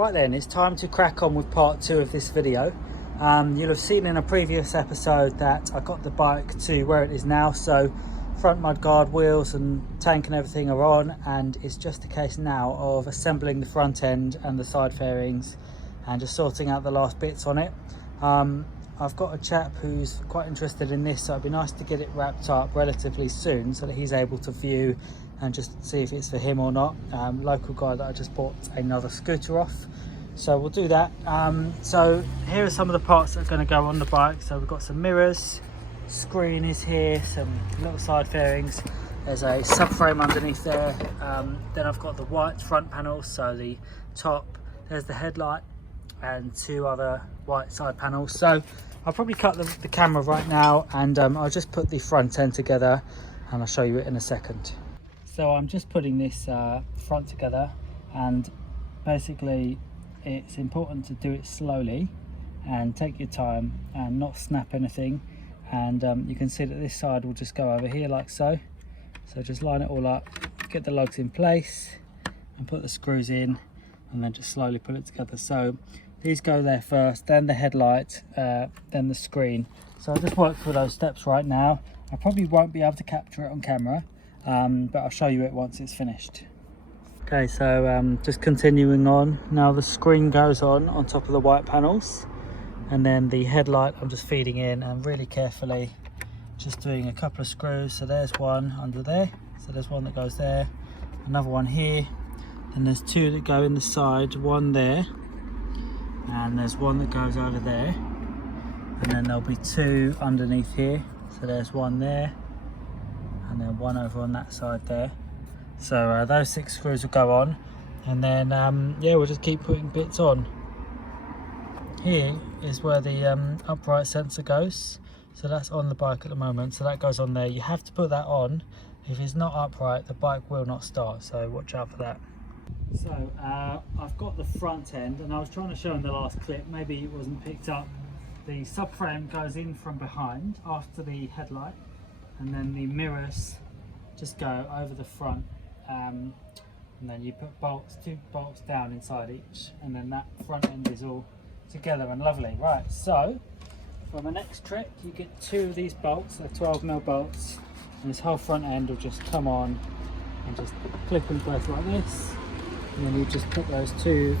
Right then, it's time to crack on with part 2 of this video. You'll have seen in a previous episode that I got the bike to where it is now, so front mudguard, wheels and tank and everything are on, and it's just a case now of assembling the front end and the side fairings and just sorting out the last bits on it. I've got a chap who's quite interested in this, so it'd be nice to get it wrapped up relatively soon so that he's able to view and just see if it's for him or not. Local guy that I just bought another scooter off, so we'll do that. So here are some of the parts that are going to go on the bike. So we've got some mirrors, screen is here, some little side fairings, there's a subframe underneath there, then I've got the white front panels, so the top, there's the headlight and 2 other white side panels. So I'll probably cut the camera right now, and I'll just put the front end together and I'll show you it in a second. So I'm just putting this front together, and basically it's important to do it slowly and take your time and not snap anything. And you can see that this side will just go over here like so. So just line it all up, get the lugs in place and put the screws in, and then just slowly put it together. So these go there first, then the headlight, then the screen. So I'll just work through those steps right now. I probably won't be able to capture it on camera, but I'll show you it once it's finished. Okay, so just continuing on. Now the screen goes on top of the white panels, and then the headlight I'm just feeding in and really carefully just doing a couple of screws. So there's one under there, so there's one that goes there, another one here, and there's 2 that go in the side, one there, and there's one that goes over there, and then there'll be 2 underneath here. So there's one there and then one over on that side there. So those 6 screws will go on, and then yeah, we'll just keep putting bits on. Here is where the upright sensor goes, so that's on the bike at the moment, so that goes on there. You have to put that on. If it's not upright, the bike will not start, so watch out for that. So I've got the front end, and I was trying to show in the last clip, maybe it wasn't picked up. The subframe goes in from behind after the headlight, and then the mirrors just go over the front, and then you put bolts, 2 bolts down inside each, and then that front end is all together and lovely. Right, so for the next trick, you get 2 of these bolts, they're 12mm bolts, and this whole front end will just come on and just clip in place like this, and then you just put those 2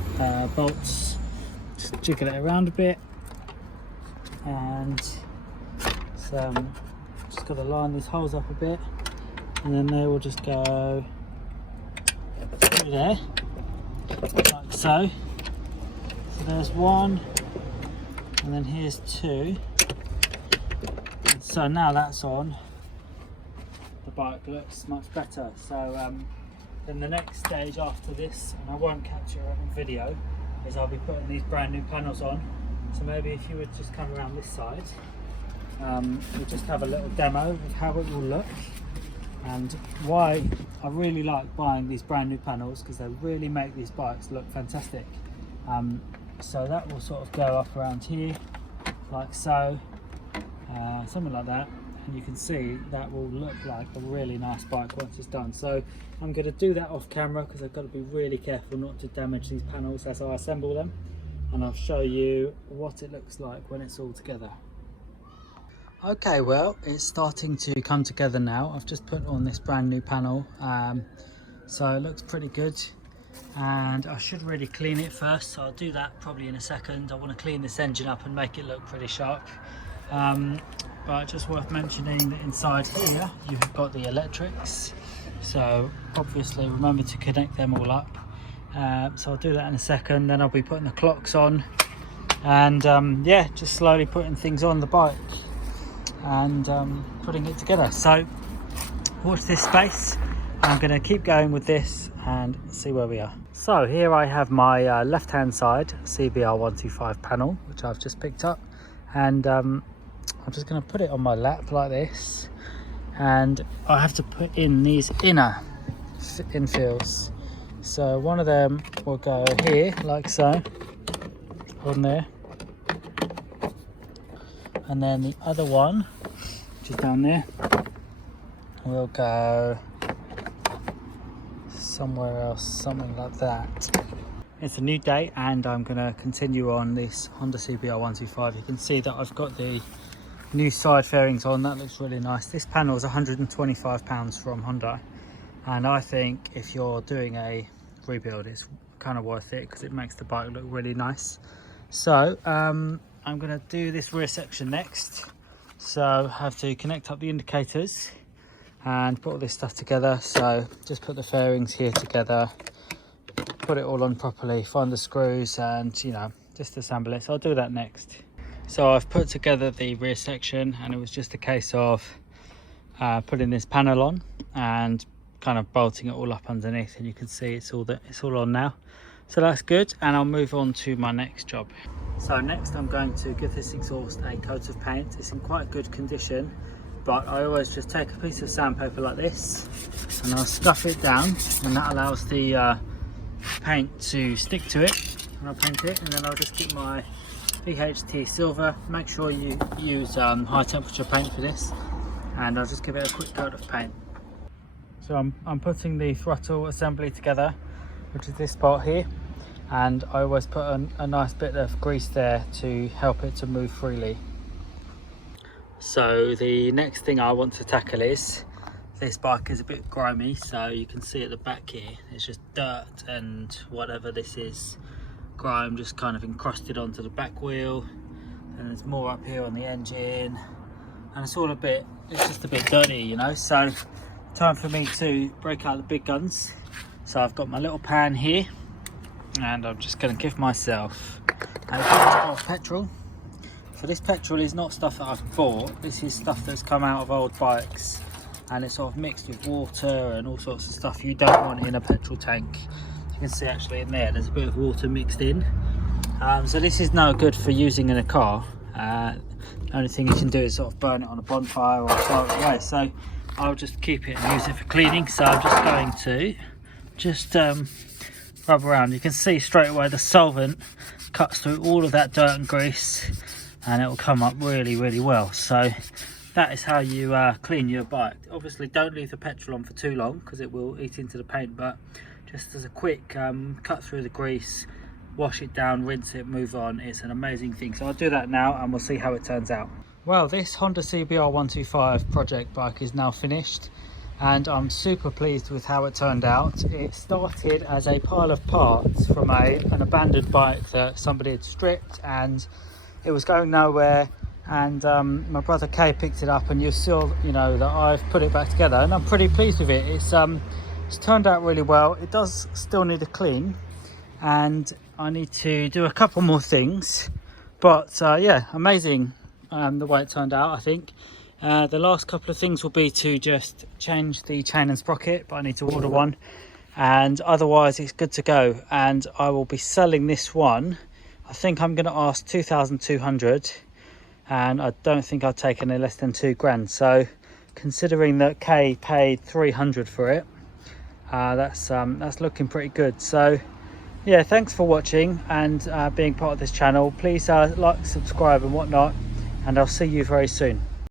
bolts, just jiggle it around a bit, and just got to line these holes up a bit, and then they will just go through there like so. So there's 1, and then here's 2. And so now that's on, the bike looks much better. So then the next stage after this, and I won't capture it on video, is I'll be putting these brand new panels on. So maybe if you would just come around this side, we'll just have a little demo of how it will look and why I really like buying these brand new panels, because they really make these bikes look fantastic. So that will sort of go up around here like so, something like that, and you can see that will look like a really nice bike once it's done. So I'm going to do that off camera, because I've got to be really careful not to damage these panels as I assemble them, and I'll show you what it looks like when it's all together. Okay, well, it's starting to come together now. I've just put on this brand new panel, so it looks pretty good, and I should really clean it first, so I'll do that probably in a second. I want to clean this engine up and make it look pretty sharp, but just worth mentioning that inside here you've got the electrics, so obviously remember to connect them all up. So I'll do that in a second. Then I'll be putting the clocks on, and yeah, just slowly putting things on the bike and putting it together. So watch this space. I'm going to keep going with this and see where we are. So here I have my left hand side CBR 125 panel, which I've just picked up, and I'm just going to put it on my lap like this, and I have to put in these inner infills. So one of them will go here like so, on there, and then the other one, which is down there, will go somewhere else, something like that. It's a new day and I'm going to continue on this Honda CBR 125. You can see that I've got the new side fairings on. That looks really nice. This panel is £125 from Honda, and I think if you're doing a rebuild, it's kind of worth it because it makes the bike look really nice. So I'm going to do this rear section next. So I have to connect up the indicators and put all this stuff together. So just put the fairings here together, put it all on properly, find the screws, and you know, just assemble it. So I'll do that next. So I've put together the rear section, and it was just a case of putting this panel on and kind of bolting it all up underneath, and you can see it's all on now. So that's good, and I'll move on to my next job. So next I'm going to give this exhaust a coat of paint. It's in quite good condition, but I always just take a piece of sandpaper like this and I'll scuff it down, and that allows the paint to stick to it. And I'll paint it, and then I'll just get my VHT silver. Make sure you use high temperature paint for this, and I'll just give it a quick coat of paint. So I'm putting the throttle assembly together, which is this part here, and I always put a nice bit of grease there to help it to move freely. So the next thing I want to tackle is, this bike is a bit grimy, so you can see at the back here it's just dirt and whatever this is, grime just kind of encrusted onto the back wheel, and there's more up here on the engine, and it's just a bit dirty, you know. So time for me to break out the big guns. So I've got my little pan here, and I'm just going to give myself a bit of petrol. So this petrol is not stuff that I've bought, this is stuff that's come out of old bikes, and it's sort of mixed with water and all sorts of stuff you don't want in a petrol tank. You can see actually in there's a bit of water mixed in. So this is no good for using in a car. The only thing you can do is sort of burn it on a bonfire or throw it away. So I'll just keep it and use it for cleaning. So I'm just going to rub around. You can see straight away the solvent cuts through all of that dirt and grease, and it will come up really, really well. So that is how you clean your bike. Obviously don't leave the petrol on for too long because it will eat into the paint, but just as a quick cut through the grease, wash it down, rinse it, move on. It's an amazing thing. So I'll do that now and we'll see how it turns out. Well, this Honda CBR 125 project bike is now finished, and I'm super pleased with how it turned out. It started as a pile of parts from an abandoned bike that somebody had stripped, and it was going nowhere. And my brother Kay picked it up, and you'll see, you know, that I've put it back together, and I'm pretty pleased with it. It's turned out really well. It does still need a clean, and I need to do a couple more things, but yeah, amazing the way it turned out. I think the last couple of things will be to just change the chain and sprocket, but I need to order one, and otherwise it's good to go. And I will be selling this one. I think I'm going to ask 2,200, and I don't think I'll take any less than £2,000. So considering that Kay paid 300 for it, that's looking pretty good. So yeah, thanks for watching and being part of this channel. Please like, subscribe and whatnot, and I'll see you very soon.